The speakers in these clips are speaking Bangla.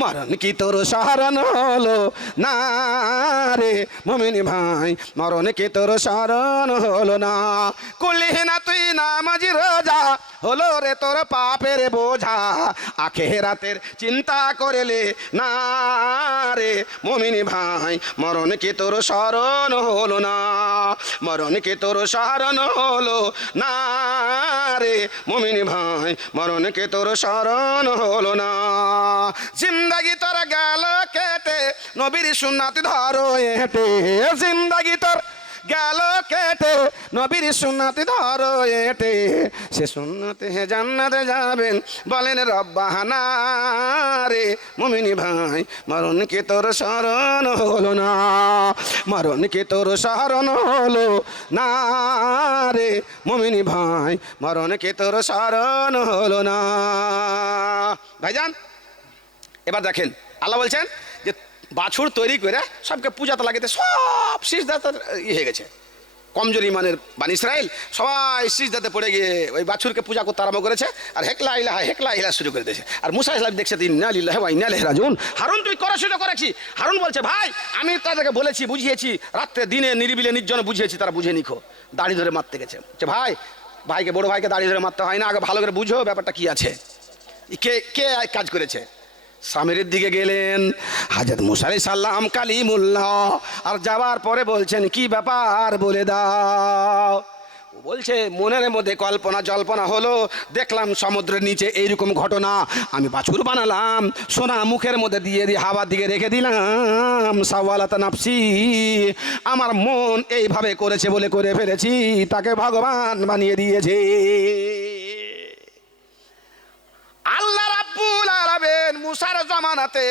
মরণ কি তোর স্মরণ হলো না রে মুমিন ভাই, মরণ কি তোর স্মরণ হলো না? কুলিহি না তুই নামাজি রোজা, হলো রে তোর পাপের বোঝা। আখিরাতের চিন্তা করলে না রে মুমিন ভাই, মরণ কি তোর স্মরণ হলো না? মরণ কি তোর স্মরণ হলো না রে মুমিন ভাই, মরণ কি তোর স্মরণ হলো না? জিন্দাগি তোর গেল কেটে, নবীর সুন্নাত ধরো হেঁটে। জিন্দাগি তোর গেল কেটে, নবীর সুন্নাত ধরো হেঁটে। সে সুন্নতে জান্নাতে যাবেন বলেন রব্বানা রে মুমিন ভাই, মরণ কি তোর স্মরণ হলো না? মরণ কি তোর স্মরণ হলো না রে মুমিন ভাই, মরণ কি তোর স্মরণ হলো না? ভাইজান এবার দেখেন, আল্লাহ বলছেন যে বাছুর তৈরি করে সবকে পূজাতে লাগাতে, সব সিজদাতে হয়ে গেছে। কমজোরি ইমানের বানি ইসরাইল সবাই সিজদাতে পড়ে গিয়ে ওই বাছুরকে পূজা করতে আরম্ভ করেছে, আর হেকলা ইলাহা শুরু করে দিয়েছে। আর মুসা ইসলাম দেখছে ইন্না লিল্লাহি ওয়া ইন্না ইলাইহি রাজিউন। হারুন তুই করা শুরু করেছি। হারুন বলছে ভাই আমি তাদেরকে বলেছি, বুঝিয়েছি, রাত্রে দিনে নিরিবিলে নির্জনে বুঝিয়েছি, তারা বুঝে নিখো, দাড়ি ধরে মারতে গেছে। ভাই ভাইকে বড় ভাইকে দাড়ি ধরে মারতে হয় না, আগে ভালো করে বুঝো ব্যাপারটা কি আছে, কে কে কাজ করেছে। সামিরের দিকে গেলেন হযরত মুসা আলাইহিস সালাম কালিমুল্লাহ, আর যাওয়ার পরে বলছেন কি ব্যাপার বলে দাও। ও বলছে মনের মধ্যে কল্পনা জল্পনা হলো, দেখলাম সমুদ্রের নিচে এইরকম ঘটনা, আমি বাছুর বানালাম, সোনা মুখের মধ্যে দিয়ে হাওয়ার দিকে রেখে দিলাম, সাওয়ালাত নাফসি, আমার মন এইভাবে করেছে বলে করে ফেলেছি, তাকে ভগবান বানিয়ে দিয়েছে। আল্লাহ রাব্বুল আলামিন মুসার জামানাতে,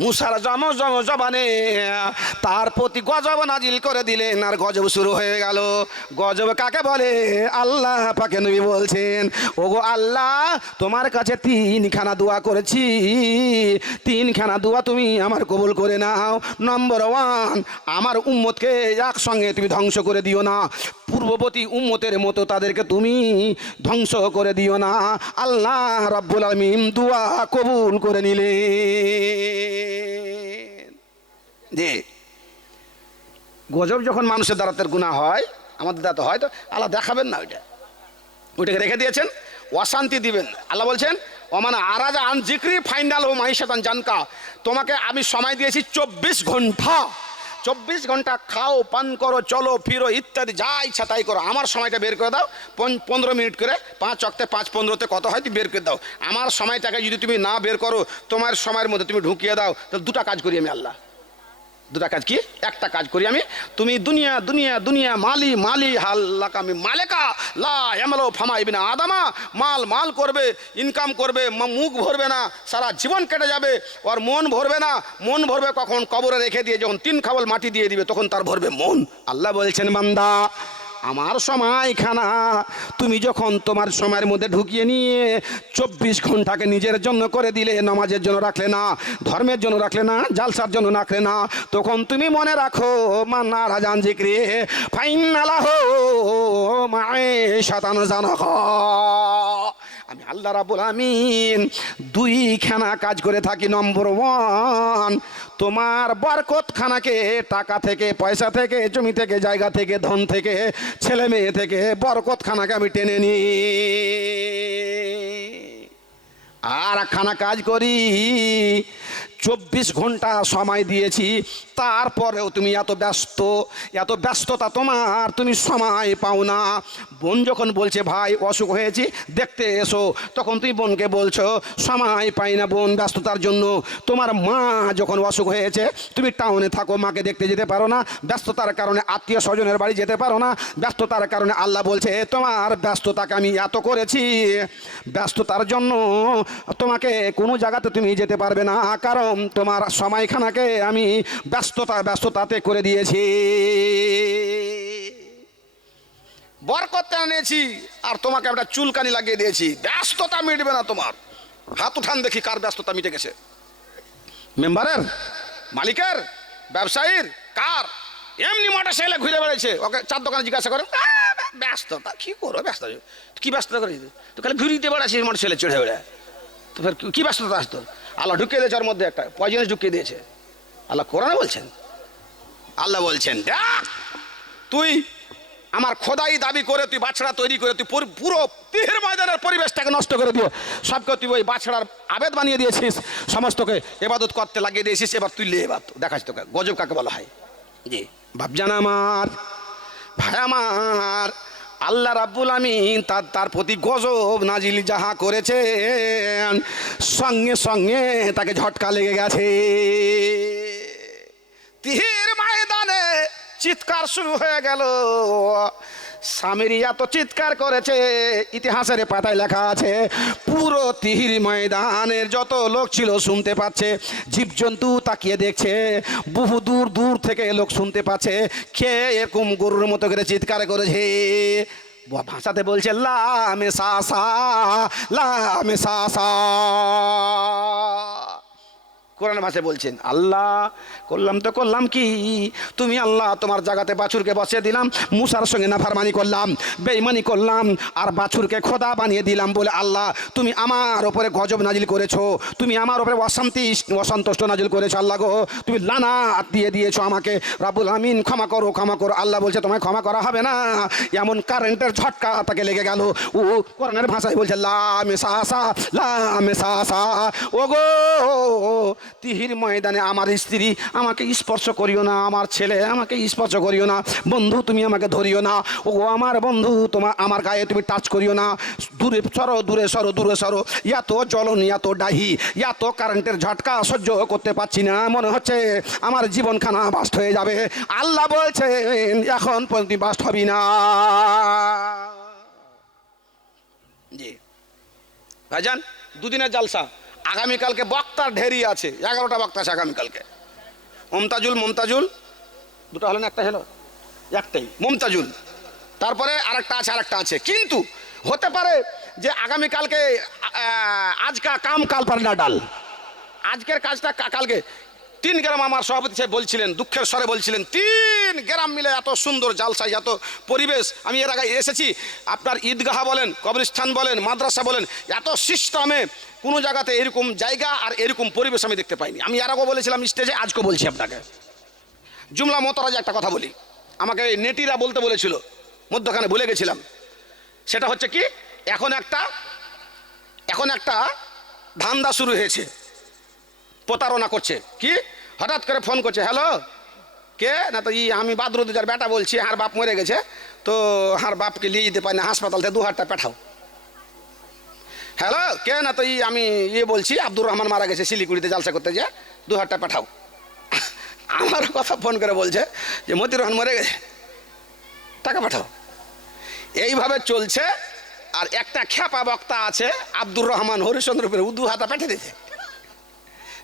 মুসার জবানে তার প্রতি গজব নাজিল করে দিলেন, আর গজব শুরু হয়ে গেল। গজব কাকে বলে? আল্লাহ পাকে নবী বলছেন, ওগো আল্লাহ তোমার কাছে তিনখানা দোয়া করেছি, তিনখানা দোয়া তুমি আমার কবুল করে নাও। নম্বর 1, আমার উম্মতকে একসঙ্গে তুমি ধ্বংস করে দিও না, পূর্ববর্তী উম্মতের মতো তাদেরকে তুমি ধ্বংস করে দিও না। আল্লাহ রাব্বুল আলামিন দোয়া কবুল করে নিলেন। যে গজব যখন মানুষের দ্বারাতে গুনাহ হয়, আমাদের দ্বারা হয়, তো আল্লাহ দেখাবেন না, ওইটাকে রেখে দিয়েছেন, অশান্তি দিবেন। আল্লাহ বলছেন ওমান আরাজা আন জিক্রি ফাইনাল ও মাইশাতান জানকা, তোমাকে আমি সময় দিয়েছি 24 ঘন্টা। 24 ঘন্টা খাও, পান করো, চলো ফিরো ইত্যাদি যা ইচ্ছা তাই করো, আমার সময়টা বের করে দাও। 15 মিনিট করে 5 অক্টে 5 15তে কত হয় তুমি বের করে দাও। আমার সময়টাকে যদি তুমি না বের করো, তোমার সময়ের মধ্যে তুমি ঢুকিয়ে দাও, তাহলে দুটা কাজ করি আমি আল্লাহ। দুটা কাজ কি? একটা কাজ করি আমি, তুমি দুনিয়া দুনিয়া দুনিয়া মালি মালি হাল্লাকা, আমি মালেকা লা ইয়ামালু ফামা ইবনা আদামা, মাল মাল করবে, ইনকাম করবে, মুখ ভরবে না, সারা জীবন কেটে যাবে, ওর মন ভরবে না। মন ভরবে কখন? কবরে রেখে দিয়ে যখন 3 খাবল মাটি দিয়ে দিবে তখন তার ভরবে মন। আল্লাহ বলছেন বান্দা আমার সময়খানা তুমি যখন তোমার সময়ের মধ্যে ঢুকিয়ে নিয়ে 24 ঘন্টাকে নিজের জন্য করে দিলে, নামাজের জন্য রাখলে না, ধর্মের জন্য রাখলে না, জালসার জন্য রাখলে না, তখন তুমি মনে রাখো মান্না রাজান জিক্রি ফাইনালাহু মাঈশাতান জানাকা, আমি আল্লাহ রাব্বুল আমিন 2খানা কাজ করে থাকি। নম্বর 1, তোমার বরকতখানাকে, টাকা থেকে, পয়সা থেকে, জমি থেকে, জায়গা থেকে, ধন থেকে, ছেলে মেয়ে থেকে বরকতখানাকে আমি টেনে নিই। আর একখানা কাজ করি, 24 ঘন্টা সময় দিয়েছি, তারপরেও তুমি এত ব্যস্ততা তোমার, তুমি সময় পাও না। বোন যখন বলছে ভাই অসুখ হয়েছি দেখতে এসো, তখন তুমি বোনকে বলছো সময় পাই না বোন ব্যস্ততার জন্য। তোমার মা যখন অসুখ হয়েছে, তুমি টাউনে থাকো, মাকে দেখতে যেতে পারো না, ব্যস্ততার কারণে আত্মীয় স্বজনের বাড়ি যেতে পারো না, ব্যস্ততার কারণে আল্লাহ বলছে তোমার ব্যস্ততাকে আমি এত করেছি, ব্যস্ততার জন্য তোমাকে কোনো জায়গাতে তুমি যেতে পারবে না, কারণ তোমার সময়খানাকে আমি ব্যস্ততাতে করে দিয়েছি। বরকত এনেছি আর তোমাকে একটা চুলকানি লাগিয়ে দিয়েছি, ব্যস্ততা মিটবে না তোমার। হাত উঠান দেখি কার ব্যস্ততা মিটে গেছে? মেম্বারের, মালিকের, ব্যবসায়ীর, কার? এমনি মোটর সাইকেলে ঘুরে বেড়াচ্ছে, ওকে 4 দোকানে জিজ্ঞাসা করেন ব্যস্ততা কি করো, ব্যস্ত কি ব্যস্ততা করে? তো খালি ঘুরিতে বেড়াচ্ছিস মোটর সাইকেলে চড়ে বেড়া, তো ফের কি ব্যস্ততা আসতো? আল্লাহ ঢুকিয়ে দিয়েছে ওর মধ্যে, একটা পয়জনস ঢুকিয়ে দিয়েছে। আল্লাহ কোরআনে বলছেন, আল্লাহ বলছেন তুই আমার খোদাই দাবি করে তুই বাছড়া তৈরি করে তুই পুরো তিহির ময়দানের পরিবেশটাকে নষ্ট করে দিও, সবকে তুই ওই বাছড়ার আবেদ বানিয়ে দিয়েছিস, সমস্তকে এবাদত করতে লাগিয়ে দিয়েছিস। এবার তুই লে এবার দেখাস তোকে গজব কাকে বলা হয়। জি ভাবজান আমার, ভাই আমার, আল্লাহ রাব্বুল আমিন তার প্রতি গজব নাজিল যাহা করেছেন, সঙ্গে সঙ্গে তাকে ঝটকা লেগে গেছে। তিহির ময়দানে চিৎকার শুরু হয়ে গেল। সামিরি এত চিৎকার করেছে, ইতিহাসের পাতায় লেখা আছে পুরো তিহির ময়দানের যত লোক ছিল শুনতে পাচ্ছে, জীবজন্তু তাকিয়ে দেখছে, বহু দূর দূর থেকে লোক শুনতে পাচ্ছে। খেয়ে এরকম গরুর মতো করে চিৎকার করেছে, ভাষাতে বলছে লামে সাসা লামে সাসা। কোরআন ভাষায় বলছেন আল্লাহ করলাম তো করলাম কি, তুমি আল্লাহ তোমার জায়গাতে বাছুরকে বসিয়ে দিলাম, মুসার সঙ্গে নাফরমানি করলাম, বেঈমানি করলাম, আর বাছুরকে খোদা বানিয়ে দিলাম বলে আল্লাহ তুমি আমার ওপরে গজব নাজিল করেছো, তুমি আমার ওপরে অসন্তুষ্ট নাজিল করেছো। আল্লাহ গো তুমি লানাত দিয়ে দিয়েছো আমাকে, রাব্বুল আমিন ক্ষমা করো ক্ষমা করো। আল্লাহ বলছে তোমায় ক্ষমা করা হবে না। এমন কারেন্টের ঝটকা তাকে লেগে গেল। ও কোরআনের ভাষায় বলছে লামে সাসা লামে সাসা। ও গো তিহির ময়দানে আমার স্ত্রী আমাকে স্পর্শ করিও না, আমার ছেলে আমাকে স্পর্শ করিও না, বন্ধু তুমি আমাকে ধরিও না, ও আমার বন্ধু আমার গায়ে তুমি টাচ করিও না, দূরে সরো দূরে সরো দূরে সরো। এত জ্বলন এত ডাহি এত কারেন্টের ঝটকা সহ্য করতে পারছি না, মনে হচ্ছে আমার জীবনখানা বাস্ট হয়ে যাবে। আল্লাহ বলছে এখন পর্যন্ত বাস্ট হবি না। জি ভাইজান, দুদিনের জালসা, আগামীকালকে বক্তার ঢেরি আছে, 11টা বক্তা আছে আগামীকালকে। মমতাজুল দুটো হলো না, একটা হলো একটাই মমতাজুল, তারপরে আরেকটা আছে। কিন্তু হতে পারে যে আগামীকালকে আজকা কাম কাল পার না ডাল, আজকের কাজটা কালকে। 3 গ্রাম আমার সভাপতি সাহেব বলছিলেন, দুঃখের স্বরে বলছিলেন 3 গ্রাম মিলে এত সুন্দর জালসা এত পরিবেশ আমি এর আগে এসেছি। আপনার ঈদগাহ বলেন, কবরস্থান বলেন, মাদ্রাসা বলেন, এত সিস্টেমে কোনো জায়গাতে এরকম জায়গা আর এরকম পরিবেশ আমি দেখতে পাইনি। আমি এর আগেও বলেছিলাম স্টেজে, আজকেও বলছি আপনাকে। জুমলা মতরাজে একটা কথা বলি, আমাকে নেটিরা বলতে বলেছিল, মধ্যখানে ভুলে গেছিলাম। সেটা হচ্ছে কি, এখন একটা ধান্দা শুরু হয়েছে, প্রতারণা করছে। কি হঠাৎ করে ফোন করছে, হ্যালো কে না, তো আমি বাদরুদ্দোজার বেটা বলছি, আর বাপ মরে গেছে, তো আর বাপকে নিয়ে যেতে পারি না, হাসপাতাল থেকে 2 হাজার টাকা পাঠাও। হ্যালো কে না, তো আমি বলছি আব্দুর রহমান মারা গেছে শিলিগুড়িতে জালসা করতে, যে 2 হাজার টাকা পাঠাও। আমার কথা ফোন করে বলছে যে মতির রহমান মরে গেছে, টাকা পাঠাও। এইভাবে চলছে। আর একটা খ্যাপা বক্তা আছে আব্দুর রহমান হরিশ্চন্দ্রপুরে, 2 হাজার পাঠিয়ে দিয়েছে,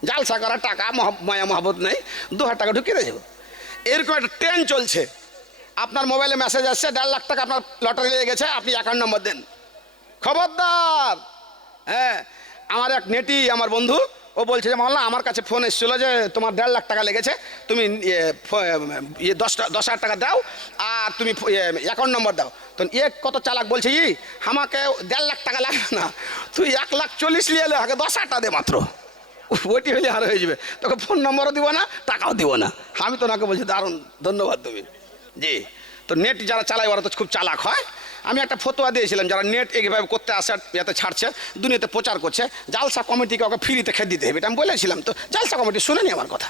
জালসা করার টাকা মায়া মহাবত নেই, 2 হাজার টাকা ঢুকিয়ে দেবো। এরকম একটা ট্রেন চলছে। আপনার মোবাইলে মেসেজ আসছে 1.5 লাখ টাকা আপনার লটারি লেগে গেছে, আপনি অ্যাকাউন্ট নম্বর দেন। খবরদার। হ্যাঁ, আমার এক নেটি আমার বন্ধু, ও বলছে যে মাওলানা আমার কাছে ফোন এসেছিলো যে তোমার 1.5 লাখ টাকা লেগেছে, তুমি 10,000 টাকা দাও আর তুমি অ্যাকাউন্ট নম্বর দাও। তো কত চালাক বলছে, আমাকে 1.5 লাখ টাকা লাগবে না, তুই 1,40,000 নিয়ে এলে আগে 10,000 টাকা দে মাত্র, ওইটি হলে আর হয়ে যাবে, তোকে ফোন নম্বরও দিব না, টাকাও দিব না। আমি তো ওনাকে বলছি দারুণ, ধন্যবাদ তুমি। জি, তো নেট যারা চালায় ওরা তো খুব চালাক হয়। আমি একটা ফতোয়া দিয়েছিলাম, যারা নেট এইভাবে করতে আসে, এতে ছাড়ছে, দুনিয়াতে প্রচার করছে, জালসা কমিটিকে ওকে ফ্রিতে খেয়ে দিতে হবে, এটা আমি বলেছিলাম। তো জালসা কমিটি শুনেনি আমার কথা।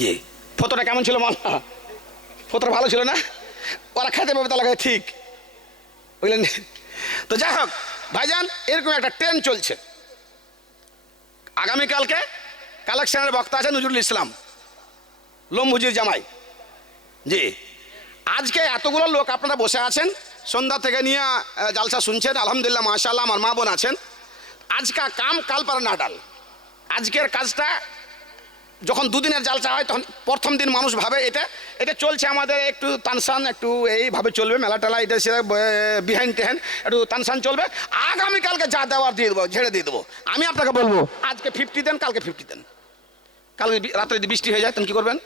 জি, ফতোটা কেমন ছিল মাল্লা? ফতোটা ভালো ছিল না? ওরা খেতে পাবে তাহলে ঠিক, বুঝলেন? তো যাই হোক ভাইজান, এরকম একটা ট্রেন চলছে। আগামীকালকে কালেকশনের বক্তা আছে নজরুল ইসলাম, লম্বুজির জামাই। জি, আজকে এতগুলো লোক আপনারা বসে আছেন, সন্ধ্যা থেকে নিয়ে জালসা শুনছেন, আলহামদুলিল্লাহ মাশাআল্লাহ, আমার মা বোন আছেন। আজকা কাম কাল পার না ডাল। আজকের কাজটা যখন 2 দিনের জালসা হয়, তখন প্রথম দিন মানুষ ভাবে এটা চলছে আমাদের একটু তানসান, একটু এইভাবে চলবে, মেলা টেলা এটা সেটা বিহাইন্ড টেহাইন্ড একটু তানসান চলবে। আগামীকালকে যা দেওয়ার দিয়ে দেবো, ঝেড়ে দিয়ে দেবো। আমি আপনাকে বলবো আজকে 50 দেন, কালকে 50 দেন। কালকে রাত্রে যদি বৃষ্টি হয়ে যায় তখন কী করবেন?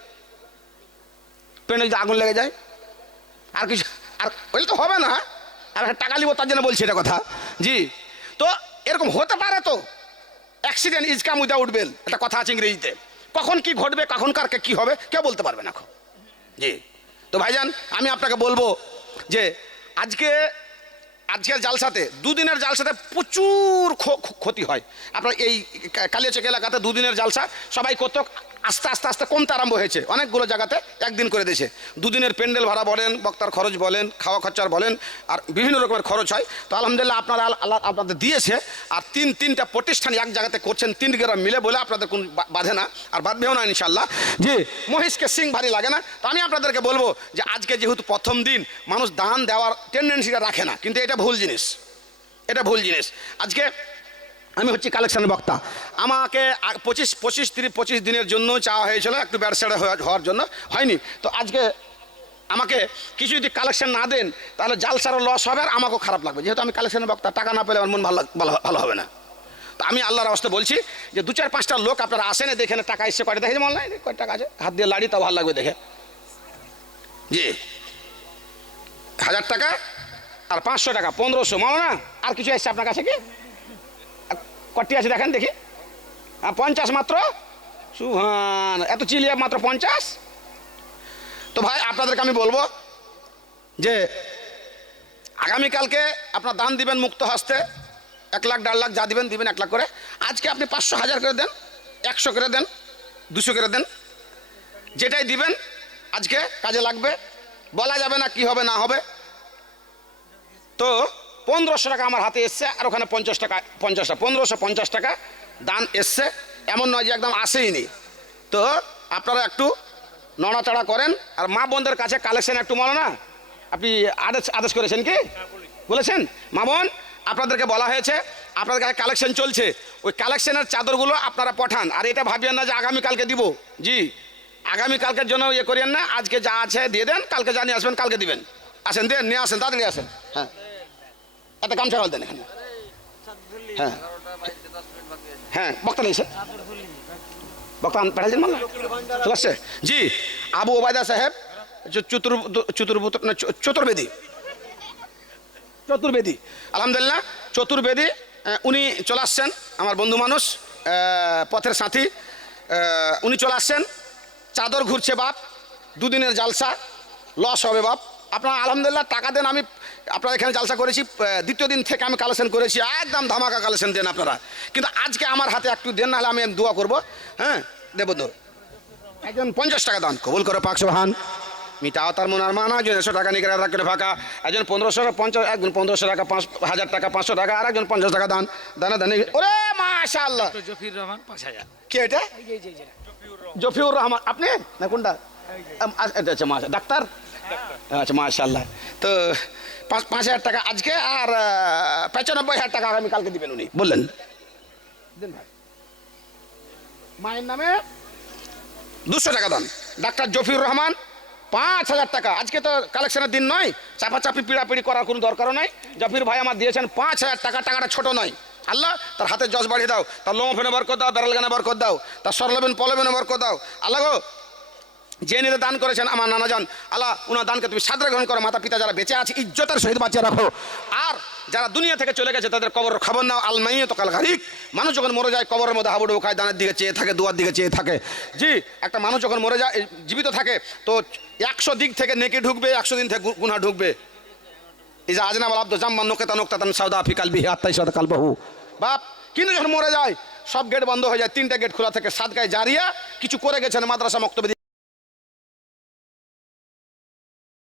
ট্রেনে যদি আগুন লেগে যায়, আর কিছু আর ওই তো হবে না। আর টাকা নিব তার জন্য বলছি এটা কথা। জি, তো এরকম হতে পারে, তো accident is come without bell, একটা কথা আছে ইংরেজিতে। কখন কি ঘটবে, কখন কার কি হবে কেউ বলতে পারবে না। জি, তো ভাইজান আমি আপনাকে বলবো যে আজকের জালসাতে, দুদিনের জালসাতে প্রচুর ক্ষতি হয়। আপনার এই কালিয়াচক এলাকাতে দুদিনের জালসা সবাই কত আস্তে আস্তে আস্তে কমতে আরম্ভ হয়েছে। অনেকগুলো জায়গাতে একদিন করে দিয়েছে। দুদিনের প্যান্ডেল ভাড়া বলেন, বক্তার খরচ বলেন, খাওয়া খরচার বলেন, আর বিভিন্ন রকমের খরচ হয়। তো আলহামদুলিল্লাহ আপনারা আল্লাহ আপনাদের দিয়েছে। আর তিনটা প্রতিষ্ঠান এক জায়গাতে করছেন, 3 গ্রাম মিলে বলে আপনাদের কোন বাধে না, আর বাঁধবেও না ইনশাল্লাহ। জি, মহিষকে সিং ভারী লাগে না। তো আমি আপনাদেরকে বলবো যে আজকে যেহেতু প্রথম দিন, মানুষ দান দেওয়ার টেন্ডেন্সিটা রাখে না, কিন্তু এটা ভুল জিনিস, এটা ভুল জিনিস। আজকে আমি হচ্ছি কালেকশনের বক্তা। আমাকে 25 দিনের জন্য চাওয়া হয়েছিল একটু ব্যবসাটা হওয়ার জন্য, হয়নি। তো আজকে আমাকে কিছু যদি কালেকশন না দেন তাহলে জালসারও লস হবে, আর আমাকেও খারাপ লাগবে। যেহেতু আমি কালেকশনের বক্তা, টাকা না পেলে আমার মন ভালো হবে না। তো আমি আল্লাহর রাস্তে বলছি যে 2-4-5টা লোক আপনারা আসেন, দেখেন টাকা এসছে কয়টা, দেখে মনে হয় কয় টাকা আছে, হাত দিয়ে লাড়ি, তাও ভালো লাগবে দেখে। জি, 1000 টাকা আর 500 টাকা, 1500, মানো না। আর কিছু এসছে আপনার কাছে কি? কটি আছে দেখেন দেখি। 50 মাত্র, সুহান, এত চিলিয়া মাত্র 50। তো ভাই আপনাদেরকে আমি বলবো যে আগামীকালকে আপনার দান দিবেন মুক্ত হস্তে, 1 লাখ 1.5 লাখ যা দিবেন 1 লাখ করে। আজকে আপনি 500, 1000 করে দেন, 100 করে দেন, 200 করে দেন, যেটাই দিবেন আজকে কাজে লাগবে। বলা যাবে না কি হবে না হবে। তো 1500 টাকা আমার হাতে এসছে, আর ওখানে 50 টাকা, 1550 টাকা দান এসছে। এমন নয় যে একদম আসেইনি। তো আপনারা একটু নড়াচড়া করেন। আর মা বোনদের কাছে কালেকশন একটু বলো না। আপনি আদেশ করেছেন কি বলেছেন? মা বোন আপনাদেরকে বলা হয়েছে, আপনাদের কাছে কালেকশন চলছে, ওই কালেকশনের চাদরগুলো আপনারা পাঠান। আর এটা ভাবিয়েন না যে আগামীকালকে দিব। জি, আগামীকালকের জন্য ইয়ে করিয়েন না। আজকে যা আছে দিয়ে দেন, কালকে যা নিয়ে আসবেন কালকে দিবেন। আসেন, দেন, নিয়ে আসেন, তাড়াতাড়ি আসেন। হ্যাঁ, একটা গামছা দেন এখানে। হ্যাঁ হ্যাঁ, বক্তা নেই স্যার, বক্তা পাঠাচ্ছেন মানে চলে আসছে। জি, আবু ওবায়দা সাহেব চতুর্বেদী, আলহামদুলিল্লাহ চতুর্বেদী, উনি চলে আসছেন। আমার বন্ধু মানুষ, পথের সাথী, উনি চলে আসছেন। চাদর ঘুরছে বাপ, দুদিনের জালসা, লস হবে বাপ। আপনারা আলহামদুলিল্লাহ টাকা দেন। আমি আপনারা এখানে জালসা করেছি, দ্বিতীয় দিন থেকে আমি কালেকশন করেছি, একদম ধামাকা কালেকশন দেন আপনারা। কিন্তু আজকে আমার হাতে একটু দেন, নাহলে আমি দোয়া করবো। হ্যাঁ, দেবো তো। একজন 50 টাকা দান কবুল করে পাক সুবহান। মিটাও তার মন আর মানা, একজন 100 টাকা নিয়ে রাখলে ফাঁকা, একজন 1550, একজন 1500 টাকা, 1000 টাকা, 500 টাকা, আর একজন 50 টাকা দান। দানা দানি, ওরে মাশাআল্লাহ। জফির রহমান 5000। কে এটা? জফিউর রহমান। আপনি না কোনটা? আচ্ছা, মাশা ডাক্তার। আচ্ছা, মাশাআল্লাহ। তো 5000 টাকা আজকে, আর 95,000 টাকা আগামীকালকে দিবেন উনি বললেন। দেন ভাই, মায়ের নামে 200 টাকা দান। ডাক্তার জফিউর রহমান 5000 টাকা। আজকে তো কালেকশনের দিন নয়, চাপাচাপি পিড়াপিড়ি করার কোনো দরকারও নাই। জফির ভাই আমার দিয়েছেন 5000 টাকা। টাকাটা ছোট নয়। আল্লাহ তার হাতে যশ বাড়িয়ে দাও, তার লোমফেনে বরকত দাও, বেড়াল গানে বরকত দাও, তার সরলবেন পলবেনে বরকত দাও। আল্লাহ গো, যে নিতে দান করেছেন আমার নানা যান, আল্লাহ উনার দানকে তুমি সাদরে গ্রহণ করো। মাতা পিতা যারা বেঁচে আছে ইজ্জতের সহিত বাঁচিয়ে রাখো। আর যারা দুনিয়া থেকে চলে গেছে তাদের কবর খবর নাও। আল মাইয়িত কাল গারিক। মানুষ যখন মরে যায় কবরের মধ্যে হাবুডুবু খায়, দানের দিকে চেয়ে থাকে, দুয়ার দিকে চেয়ে থাকে। জি, একটা মানুষ যখন মরে যায়, জীবিত থাকে, তো 100 দিক থেকে নেকি ঢুকবে, 100 দিন থেকে গুনাহ ঢুকবে। এই যে আজনা বল আব্দ জাম্মান নোকেতা নোক্তাতান সাউদা ফি কালবিহি আত্তাই সাদা কালবাহু বাপ। কিন্তু যখন মরে যায় সব গেট বন্ধ হয়ে যায়, 3টা গেট খোলা থাকে। সাদকায় জারিয়া কিছু করে গেছেন, মাদ্রাসা মক্তবে